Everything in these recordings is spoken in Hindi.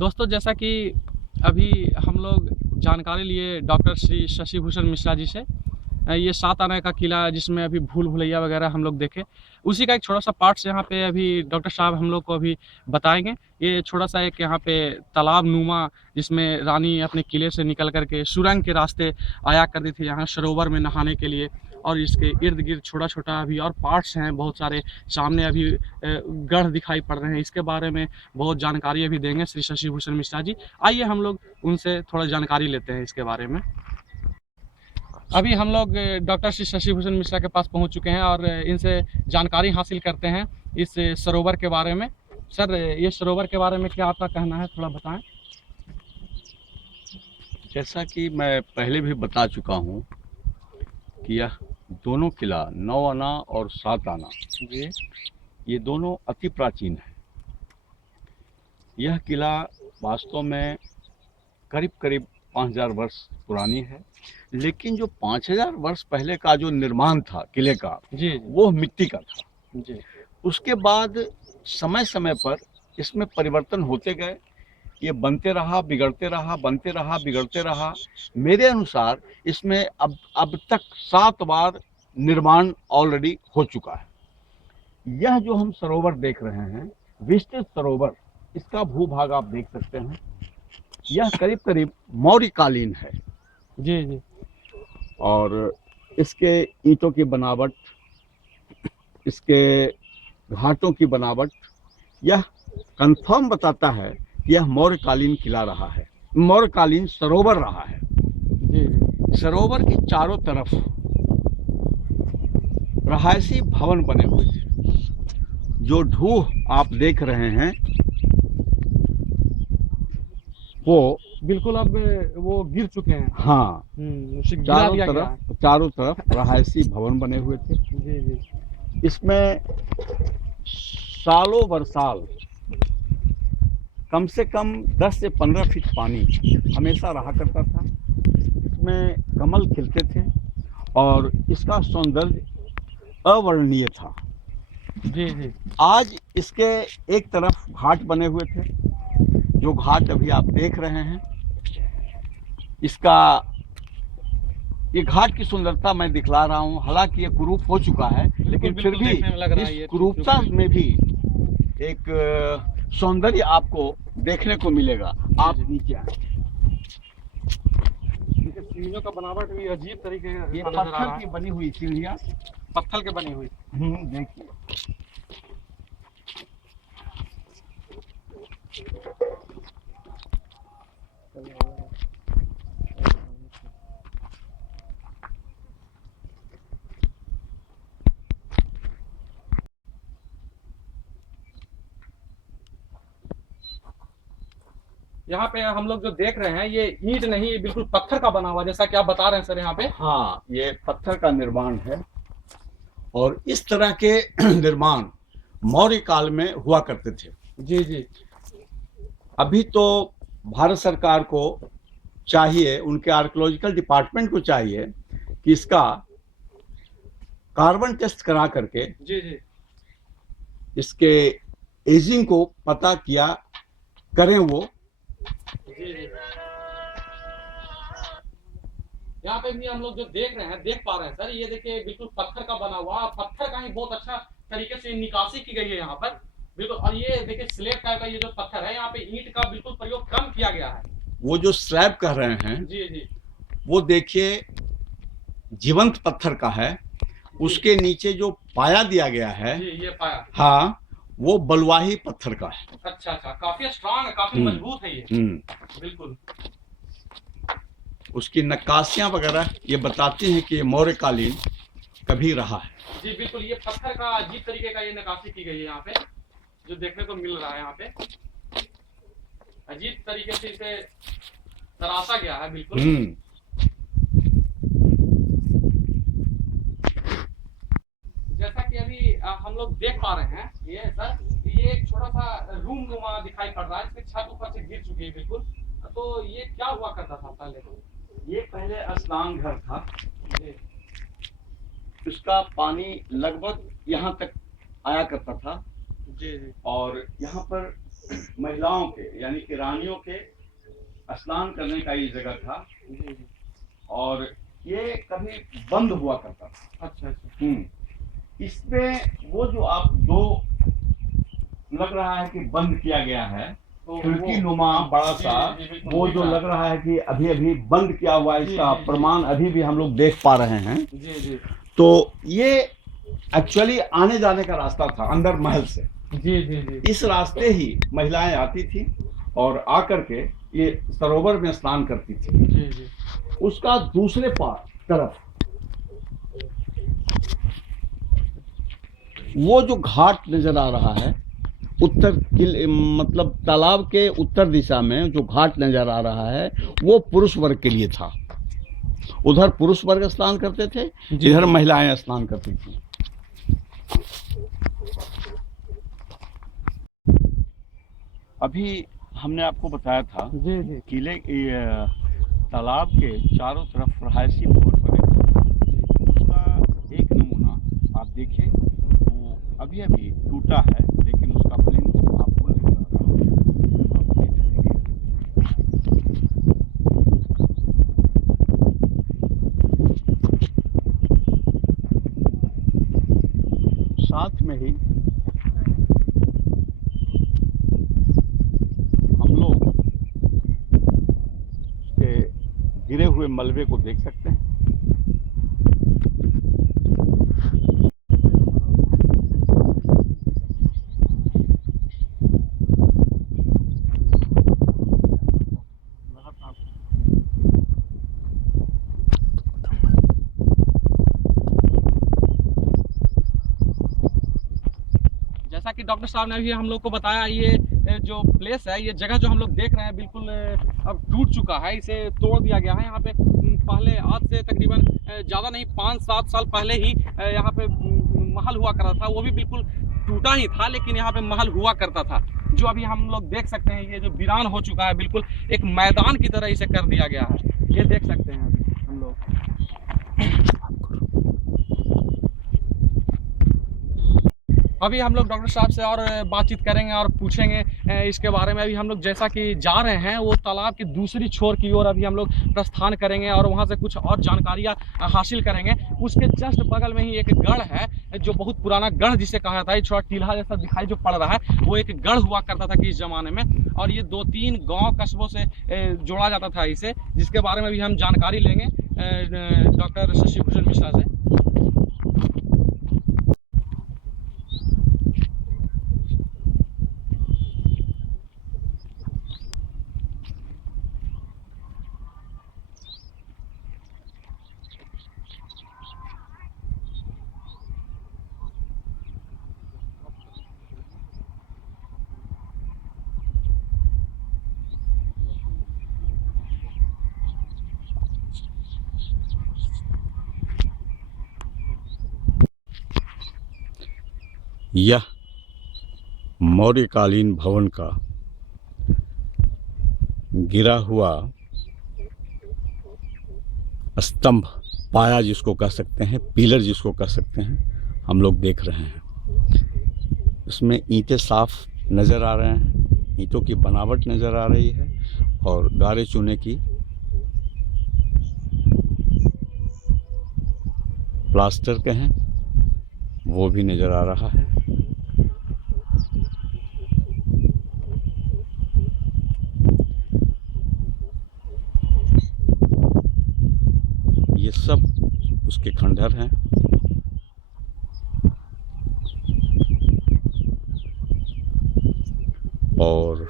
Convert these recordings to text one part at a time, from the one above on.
दोस्तों, जैसा कि अभी हम लोग जानकारी लिए डॉक्टर श्री शशि भूषण मिश्रा जी से, ये 7 आने का किला जिसमें अभी भूल भुलैया वगैरह हम लोग देखे, उसी का एक छोटा सा पार्ट्स यहाँ पे अभी डॉक्टर साहब हम लोग को अभी बताएंगे। ये छोटा सा एक यहाँ पे तालाब नुमा, जिसमें रानी अपने किले से निकल करके सुरंग के रास्ते आया करती थी यहाँ सरोवर में नहाने के लिए। और इसके इर्द गिर्द छोटा छोटा अभी और पार्ट्स हैं बहुत सारे, सामने अभी गढ़ दिखाई पड़ रहे हैं। इसके बारे में बहुत जानकारी अभी देंगे श्री शशि भूषण मिश्रा जी। आइए हम लोग उनसे थोड़ा जानकारी लेते हैं इसके बारे में। अभी हम लोग डॉक्टर श्री शशि भूषण मिश्रा के पास पहुंच चुके हैं और इनसे जानकारी हासिल करते हैं इस सरोवर के बारे में। सर, ये सरोवर के बारे में क्या आपका कहना है, थोड़ा बताएं। जैसा कि मैं पहले भी बता चुका हूं कि यह दोनों किला 9 आना और 7 आना जी, ये दोनों अति प्राचीन है। यह किला वास्तव में करीब करीब 5000 वर्ष पुरानी है, लेकिन जो 5000 वर्ष पहले का जो निर्माण था किले का, जी, वो मिट्टी का था। जी, उसके बाद समय समय पर इसमें परिवर्तन होते गए, ये बनते रहा, बिगड़ते रहा, बनते रहा, बिगड़ते रहा। मेरे अनुसार इसमें अब तक 7 बार निर्माण ऑलरेडी हो चुका है। यह जो हम सरोवर देख रहे हैं, विस्तृत सरोवर, इसका भूभाग आप देख सकते हैं। यह करीब करीब मौर्यकालीन है। जी, जी, और इसके ईंटों की बनावट, इसके घाटों की बनावट, यह कंफर्म बताता है कि यह मौर्यकालीन किला रहा है, मौर्यकालीन सरोवर रहा है। जी, जी, सरोवर के चारों तरफ रहायशी भवन बने हुए थे। जो ढूह आप देख रहे हैं वो बिल्कुल अब वो गिर चुके हैं। हाँ, उसे गिरा दिया गया है। चारों तरफ रहायशी भवन बने हुए थे। जी, जी, इसमें सालों बरसाल कम से कम 10 से 15 फीट पानी हमेशा रहा करता था। इसमें कमल खिलते थे और इसका सौंदर्य अवर्णनीय था। जी, जी, आज इसके एक तरफ घाट बने हुए थे, जो घाट अभी आप देख रहे हैं। ये घाट की सुंदरता मैं दिखला रहा हूँ। हालांकि ये कुरूप हो चुका है, लेकिन फिर भी इस कुरूपता में भी एक सौंदर्य आपको देखने को मिलेगा। आप नीचे आए, सीढ़ियों का बनावट भी अजीब तरीके का ये नजर आ रहा पत्थर की है। बनी हुई सीढ़ियाँ, पत्थर के बनी हुई। देखिए। यहाँ पे हम लोग जो देख रहे हैं ये ईंट नहीं, बिल्कुल पत्थर का बना हुआ, जैसा कि आप बता रहे हैं सर यहाँ पे। हाँ, ये पत्थर का निर्माण है और इस तरह के निर्माण मौर्य काल में हुआ करते थे। जी, जी, अभी तो भारत सरकार को चाहिए, उनके आर्कियोलॉजिकल डिपार्टमेंट को चाहिए कि इसका कार्बन टेस्ट करा करके जी, जी, इसके एजिंग को पता किया करें वो। जी, जी। यहाँ पे भी हम लोग जो देख रहे हैं, देख पा रहे हैं सर, ये देखिए बिल्कुल पत्थर का बना हुआ, पत्थर का ही बहुत अच्छा तरीके से निकासी की गई है यहाँ पर, बिल्कुल। और ये देखिए स्लेब टाइप का ये जो पत्थर है, यहाँ पे ईंट का बिल्कुल प्रयोग कम किया गया है। वो जो स्लैब कह रहे हैं, जी, जी, वो देखिए जीवंत पत्थर का है। उसके नीचे जो पाया दिया गया है, जी, ये पाया, हाँ, वो बलुआही पत्थर का है। अच्छा, अच्छा, काफी स्ट्रांग है, काफी मजबूत है ये। बिल्कुल। उसकी नक्काशियां वगैरह ये बताती हैं कि ये मौर्यकालीन कभी रहा है। जी, बिल्कुल, ये पत्थर का अजीब तरीके का ये नक्काशी की गई है यहाँ पे, जो देखने को मिल रहा है। यहाँ पे अजीब तरीके से इसे तराशा गया है, बिल्कुल। जैसा कि अभी हम लोग देख पा रहे हैं, ये सर, ये एक छोटा सा रूम नुमा दिखाई पड़ रहा है, इसकी छत ऊपर से गिर चुकी है बिल्कुल। तो ये क्या हुआ करता था पहले? ये पहले स्नान घर था। जी, उसका पानी लगभग यहाँ तक आया करता था। जी, जी, और यहाँ पर महिलाओं के यानी कि रानियों के स्नान करने का ये जगह था। और ये कभी बंद हुआ करता था। अच्छा। इसमें वो जो आप दो लग रहा है कि बंद किया गया है, खिड़की नुमा बड़ा सा, वो जो लग रहा है कि अभी अभी बंद किया हुआ है, इसका प्रमाण अभी भी हम लोग देख पा रहे हैं। तो ये एक्चुअली आने जाने का रास्ता था अंदर महल से। इस रास्ते ही महिलाएं आती थी और आकर के ये सरोवर में स्नान करती थी। उसका दूसरे पार तरफ वो जो घाट नजर आ रहा है, मतलब तालाब के उत्तर दिशा में जो घाट नजर आ रहा है, वो पुरुष वर्ग के लिए था। उधर पुरुष वर्ग स्नान करते थे, इधर महिलाएं स्नान करती थी। अभी हमने आपको बताया था किले तालाब के चारों तरफ रहायशी भवन बने थे। उसका एक नमूना आप देखिए, वो अभी अभी टूटा है, लेकिन उसका प्लिंथ आपको नजर आ रहा है। आप देख सकेंगे। साथ में ही हम लोग गिरे हुए मलबे को देख सकते हैं। जैसा कि डॉक्टर साहब ने अभी हम लोग को बताया, ये जो प्लेस है, ये जगह जो हम लोग देख रहे हैं बिल्कुल अब टूट चुका है, इसे तोड़ दिया गया है। यहाँ पे पहले आज से तकरीबन ज़्यादा नहीं 5-7 साल पहले ही यहाँ पे महल हुआ करता था। वो भी बिल्कुल टूटा ही था, लेकिन यहाँ पे महल हुआ करता था, जो अभी हम लोग देख सकते हैं। ये जो वीरान हो चुका है, बिल्कुल एक मैदान की तरह इसे कर दिया गया है। ये देख सकते हैं अभी हम लोग। अभी हम लोग डॉक्टर साहब से और बातचीत करेंगे और पूछेंगे इसके बारे में। अभी हम लोग जैसा कि जा रहे हैं, वो तालाब की दूसरी छोर की ओर अभी हम लोग प्रस्थान करेंगे और वहाँ से कुछ और जानकारियाँ हासिल करेंगे। उसके जस्ट बगल में ही एक गढ़ है, जो बहुत पुराना गढ़ जिसे कहा था, छोटा टीला जैसा दिखाई जो पड़ रहा है, वो एक गढ़ हुआ करता था कि इस ज़माने में। और ये 2-3 गाँव कस्बों से जोड़ा जाता था इसे, जिसके बारे में भी हम जानकारी लेंगे डॉक्टर शशि भूषण मिश्रा से। यह मौर्यकालीन भवन का गिरा हुआ स्तंभ, पाया जिसको कह सकते हैं, पिलर जिसको कह सकते हैं, हम लोग देख रहे हैं। इसमें ईंटें साफ नज़र आ रहे हैं, ईंटों की बनावट नज़र आ रही है और गारे चूने की प्लास्टर के हैं, वो भी नज़र आ रहा है। ये सब उसके खंडहर हैं। और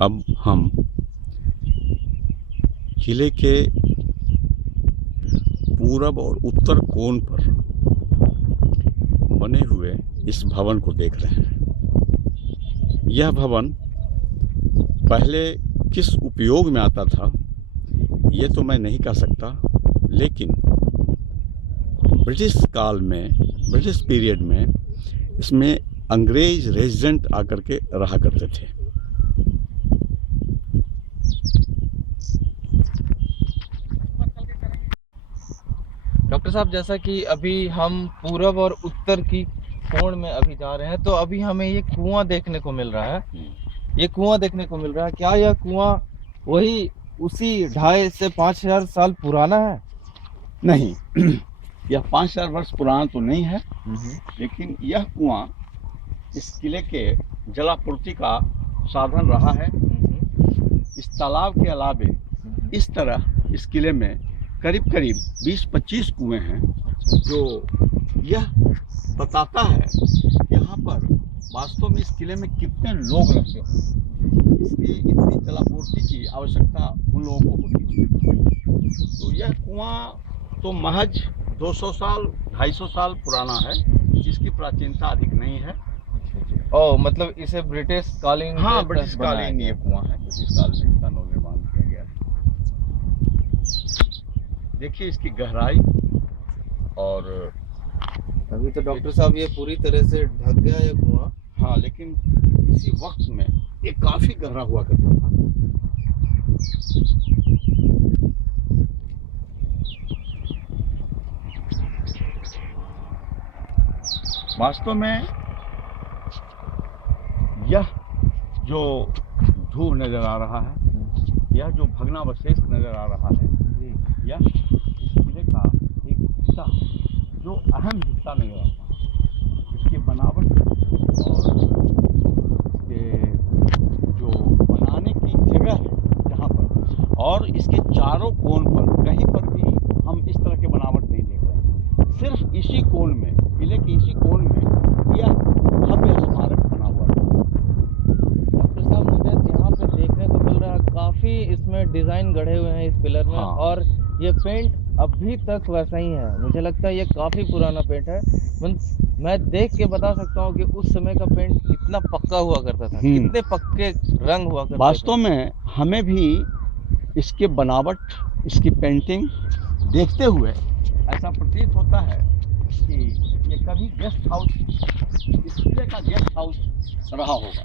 अब हम किले के पूरब और उत्तर कोण पर बने हुए इस भवन को देख रहे हैं। यह भवन पहले किस उपयोग में आता था, ये तो मैं नहीं कह सकता, लेकिन ब्रिटिश काल में, ब्रिटिश पीरियड में इसमें अंग्रेज रेजिडेंट आकर के रहा करते थे। डॉक्टर साहब, जैसा कि अभी हम पूरब और उत्तर की खोड़ में अभी जा रहे हैं, तो अभी हमें ये कुआं देखने को मिल रहा है। ये कुआं देखने को मिल रहा है, क्या यह कुआं वही उसी 2,500 से 5,000 साल पुराना है? नहीं, यह 5,000 वर्ष पुराना तो नहीं है, लेकिन यह कुआं इस किले के जलापूर्ति का साधन रहा है। इस तालाब के अलावे इस तरह इस किले में करीब करीब 20-25 कुएं हैं, जो यह बताता है यहाँ पर वास्तव में इस किले में कितने लोग रहते हो। इसकी इतनी जलापूर्ति की आवश्यकता उन लोगों को होती है। तो यह कुआं तो महज 200 साल 250 साल पुराना है, इसकी प्राचीनता अधिक नहीं है। ओ, मतलब इसे ब्रिटिश कालीन हाँ, के ब्रिटिश तहत बनाया कालीन ये गया। कुआं है, ब्रिटिश काल में इसका नवनिर्माण किया गया है। देखिए इसकी गहराई, और अभी तो डॉक्टर साहब ये पूरी तरह से ढक गया ये कुआं। हाँ, लेकिन इसी वक्त में ये काफी गहरा हुआ करता था। वास्तव में यह जो ध्रुव नजर आ रहा है, यह जो भग्नावशेष नजर आ रहा है, यह इस किले का एक हिस्सा, जो अहम हिस्सा नजर आता है। इसकी बनावट और इसके जो बनाने की जगह है जहाँ पर, और इसके चारों कोण पर कहीं पर भी हम इस तरह के बनावट नहीं देख रहे हैं। सिर्फ इसी कोण में, किले के इसी कोण में यह भव्य स्मारक बना हुआ था। डॉक्टर साहब, मुझे यहाँ पे देखने को मिल रहा है काफी इसमें डिजाइन गढ़े हुए हैं इस पिलर में। हाँ। और ये पेंट अभी तक वैसा ही है। मुझे लगता है ये काफी पुराना पेंट है। मैं देख के बता सकता हूँ कि उस समय का पेंट कितना पक्का हुआ करता था, कितने पक्के रंग हुआ करते वास्तव में हमें भी इसके बनावट, इसकी पेंटिंग देखते हुए ऐसा प्रतीत होता है कि ये कभी गेस्ट हाउस, इस किले का गेस्ट हाउस रहा होगा।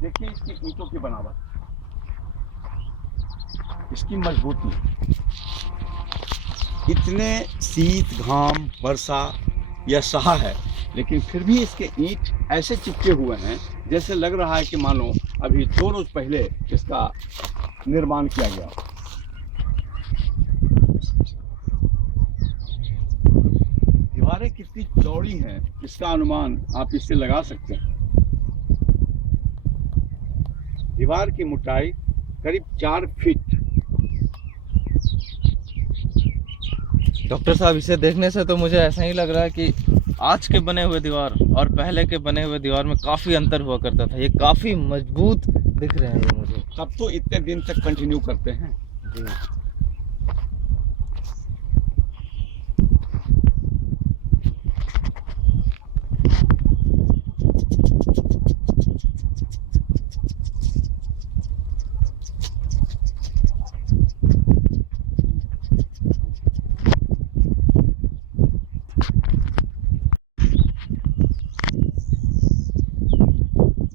देखिए इसकी ईंटों की बनावट, इसकी मजबूती। इतने शीत, घाम, वर्षा यह सहा है, लेकिन फिर भी इसके ईंट ऐसे चिपके हुए हैं जैसे लग रहा है कि मानो अभी 2 रोज पहले इसका निर्माण किया गया। दीवारें कितनी चौड़ी हैं इसका अनुमान आप इससे लगा सकते हैं। दीवार की मोटाई करीब 4 फीट। डॉक्टर साहब, इसे देखने से तो मुझे ऐसा ही लग रहा है कि आज के बने हुए दीवार और पहले के बने हुए दीवार में काफी अंतर हुआ करता था। ये काफी मजबूत दिख रहे हैं ये मुझे। तब तो इतने दिन तक कंटिन्यू करते हैं। जी।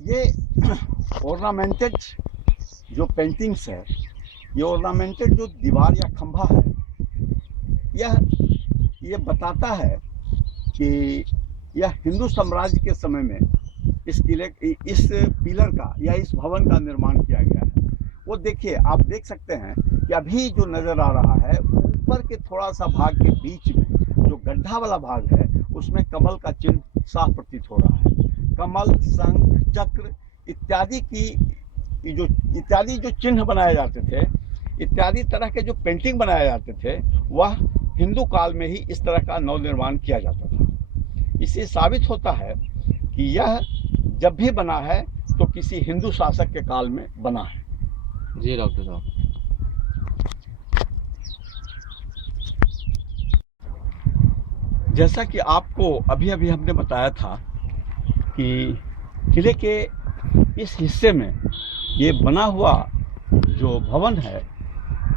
ये ऑर्नामेंटेड जो पेंटिंग्स है, ये ऑर्नामेंटेड जो दीवार या खंभा है, ये बताता है कि यह हिंदू साम्राज्य के समय में इस किले, इस पिलर का या इस भवन का निर्माण किया गया है। वो देखिए, आप देख सकते हैं कि अभी जो नज़र आ रहा है, ऊपर के थोड़ा सा भाग के बीच में जो गड्ढा वाला भाग है, उसमें कमल का चिन्ह साफ प्रतीत हो रहा है। कमल, शंख, चक्र इत्यादि जो चिन्ह बनाए जाते थे, इत्यादि तरह के जो पेंटिंग बनाए जाते थे, वह हिंदू काल में ही इस तरह का नवनिर्माण किया जाता था। इससे साबित होता है कि यह जब भी बना है तो किसी हिंदू शासक के काल में बना है। जी डॉक्टर साहब। जैसा कि आपको अभी अभी हमने बताया था कि किले के इस हिस्से में ये बना हुआ जो भवन है,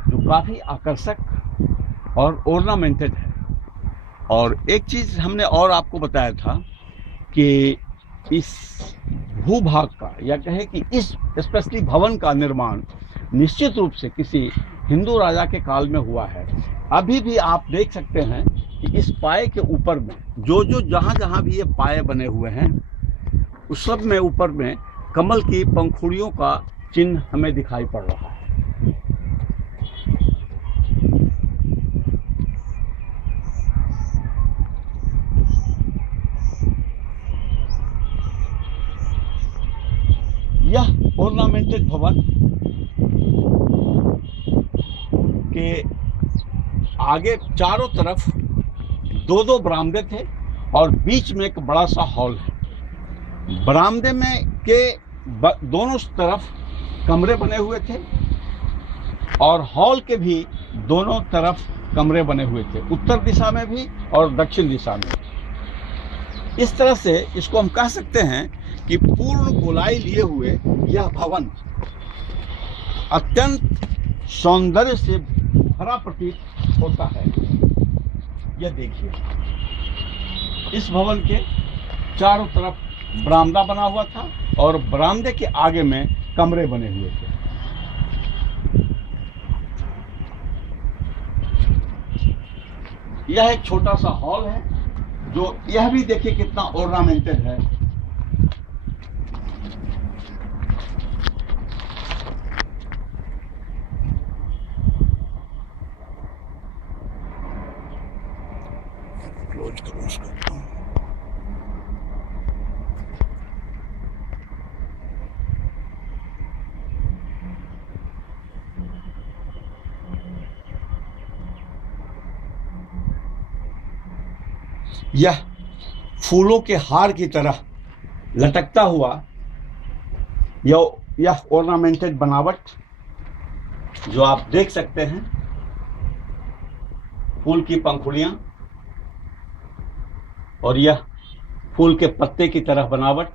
जो काफ़ी आकर्षक और ऑर्नामेंटेड है। और एक चीज़ हमने और आपको बताया था कि इस भूभाग का, या कहे कि इस स्पेशली भवन का निर्माण निश्चित रूप से किसी हिंदू राजा के काल में हुआ है। अभी भी आप देख सकते हैं कि इस पाए के ऊपर में जो जहाँ भी ये पाए बने हुए हैं उस सब में ऊपर में कमल की पंखुड़ियों का चिन्ह हमें दिखाई पड़ रहा है। यह ऑर्नामेंटेड भवन के आगे चारों तरफ दो बरामदे थे और बीच में एक बड़ा सा हॉल है। बरामदे में के दोनों तरफ कमरे बने हुए थे और हॉल के भी दोनों तरफ कमरे बने हुए थे, उत्तर दिशा में भी और दक्षिण दिशा में। इस तरह से इसको हम कह सकते हैं कि पूर्ण गोलाई लिए हुए यह भवन अत्यंत सौंदर्य से भरा प्रतीत होता है। यह देखिए, इस भवन के चारों तरफ बरामदा बना हुआ था और बरामदे के आगे में कमरे बने हुए थे। यह एक छोटा सा हॉल है जो यह भी देखिए कितना ऑर्नामेंटेड है। क्लोज करो उसको। यह फूलों के हार की तरह लटकता हुआ यह ऑर्नामेंटेड बनावट जो आप देख सकते हैं, फूल की पंखुड़ियां और यह फूल के पत्ते की तरह बनावट,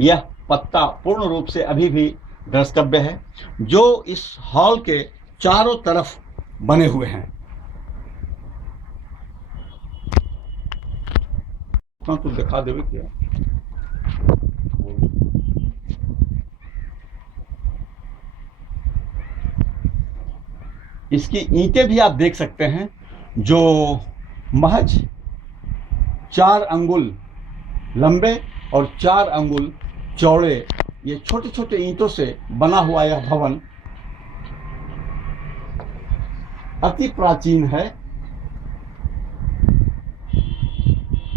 यह पत्ता पूर्ण रूप से अभी भी द्रष्टव्य है जो इस हॉल के चारों तरफ बने हुए हैं। तो दिखा देवे क्या इसकी ईंटें भी आप देख सकते हैं जो महज 4 अंगुल लंबे और 4 अंगुल चौड़े ये छोटे छोटे ईंटों से बना हुआ यह भवन अति प्राचीन है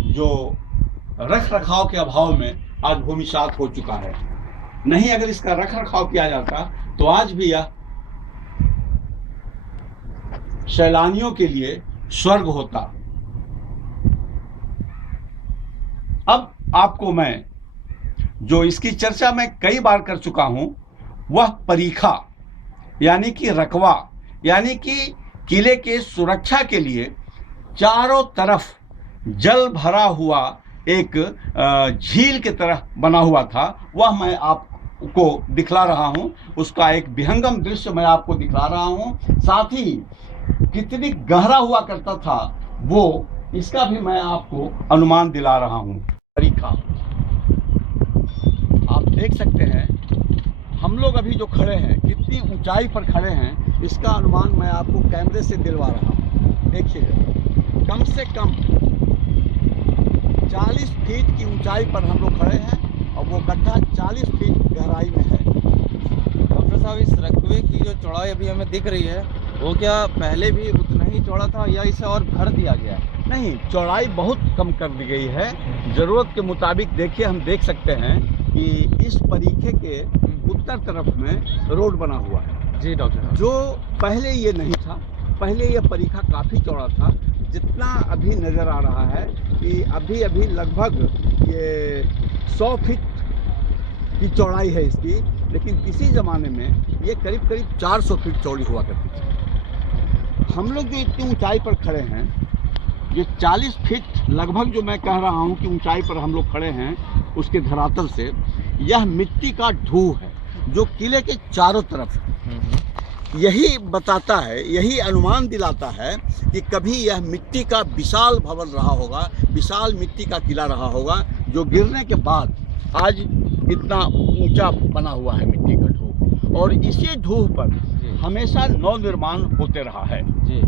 जो रख रखाव के अभाव में आज भूमिसात हो चुका है। नहीं अगर इसका रख रखाव किया जाता तो आज भी यह सैलानियों के लिए स्वर्ग होता। अब आपको मैं जो इसकी चर्चा मैं कई बार कर चुका हूं वह परीखा यानी कि रकवा यानी कि किले के सुरक्षा के लिए चारों तरफ जल भरा हुआ एक झील की तरह बना हुआ था, वह मैं आपको दिखला रहा हूं। उसका एक विहंगम दृश्य मैं आपको दिखला रहा हूं। साथ ही कितनी गहरा हुआ करता था वो इसका भी मैं आपको अनुमान दिला रहा हूं। परीखा आप देख सकते हैं, हम लोग अभी जो खड़े हैं कितनी ऊंचाई पर खड़े हैं इसका अनुमान मैं आपको कैमरे से दिलवा रहा हूं। देखिए, कम से कम 40 फीट की ऊंचाई पर हम लोग खड़े हैं और वो गड्ढा 40 फीट गहराई में है। डॉक्टर साहब, इस रकबे की जो चौड़ाई अभी हमें दिख रही है वो क्या पहले भी उतना ही चौड़ा था या इसे और भर दिया गया है? नहीं, चौड़ाई बहुत कम कर दी गई है। ज़रूरत के मुताबिक देखिए, हम देख सकते हैं कि इस परीखे के उत्तर तरफ में रोड बना हुआ है। जी डॉक्टर साहब, जो पहले ये नहीं था। पहले ये परीखा काफ़ी चौड़ा था। जितना अभी नज़र आ रहा है कि अभी लगभग ये 100 फीट की चौड़ाई है इसकी, लेकिन किसी ज़माने में ये करीब 400 फीट चौड़ी हुआ करती थी। हम लोग जो इतनी ऊंचाई पर खड़े हैं, ये 40 फीट लगभग जो मैं कह रहा हूँ कि ऊंचाई पर हम लोग खड़े हैं उसके धरातल से, यह मिट्टी का ढूह है जो किले के चारों तरफ है। यही बताता है, यही अनुमान दिलाता है कि कभी यह मिट्टी का विशाल भवन रहा होगा, विशाल मिट्टी का किला रहा होगा जो गिरने के बाद आज इतना ऊंचा बना हुआ है मिट्टी का ढूह। और इसी ढूह पर हमेशा नव निर्माण होते रहा है। जी